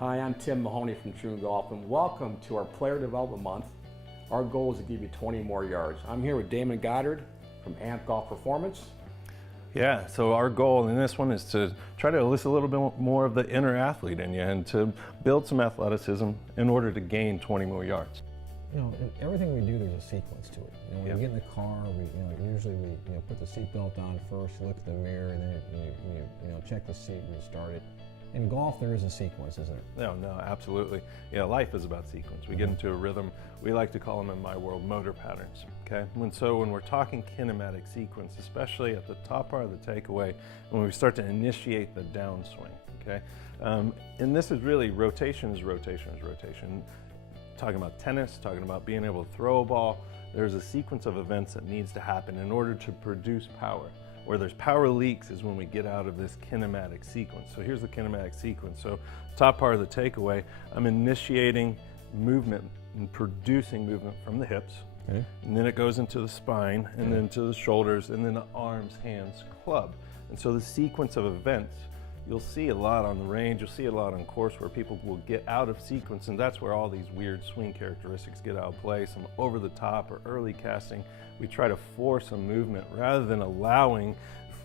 Hi, I'm Tim Mahoney from Troon Golf, and welcome to our Player Development Month. Our goal is to give you 20 more yards. I'm here with Damon Goddard from Amp Golf Performance. Yeah, so our goal in this one is to try to elicit a little bit more of the inner athlete in you and to build some athleticism in order to gain 20 more yards. You know, in everything we do, there's a sequence to it. You know, when we get in the car, usually we put the seatbelt on first, you look at the mirror, and then you check the seat and you start it. In golf, there is a sequence, isn't there? No, absolutely. Yeah, life is about sequence. We get into a rhythm. We like to call them in my world motor patterns. Okay, when we're talking kinematic sequence, especially at the top part of the takeaway, when we start to initiate the downswing. Okay, and this is really rotation is rotation is rotation. Talking about tennis, talking about being able to throw a ball. There's a sequence of events that needs to happen in order to produce power. Where there's power leaks is when we get out of this kinematic sequence. So here's the kinematic sequence. So top part of the takeaway, I'm initiating movement and producing movement from the hips. Okay. And then it goes into the spine and then to the shoulders and then the arms, hands, club. And so the sequence of events, you'll see a lot on the range, you'll see a lot on course where people will get out of sequence, and that's where all these weird swing characteristics get out of play, some over the top or early casting. We try to force a movement rather than allowing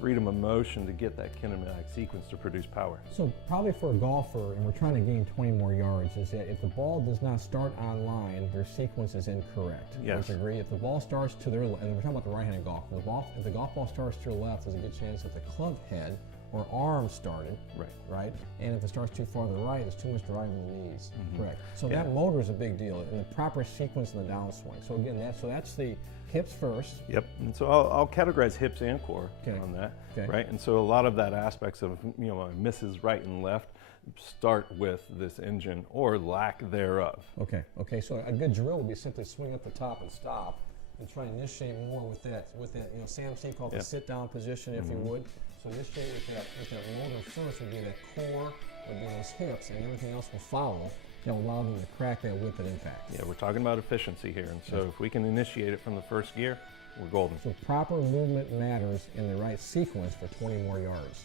freedom of motion to get that kinematic sequence to produce power. So probably for a golfer, and we're trying to gain 20 more yards, is that if the ball does not start on line, their sequence is incorrect. Yes. Would you agree? If the ball starts to their left, and we're talking about the right-handed golf, if the golf ball starts to their left, there's a good chance that the club head or arm started, right? And if it starts too far to the right, there's too much drive in the knees, correct? So that motor is a big deal, and the proper sequence in the downswing. So again, that's the hips first. Yep, and so I'll categorize hips and core on that, right? And so a lot of that aspects of, misses right and left start with this engine or lack thereof. Okay, so a good drill would be simply swing up the top and stop, and try to initiate more with that, Sam C called the sit-down position, if you would. So initiate with that motor first would be that core, would be those hips, and everything else will follow. That will allow them to crack that whip at impact. Yeah, we're talking about efficiency here, and so if we can initiate it from the first gear, we're golden. So proper movement matters in the right sequence for 20 more yards.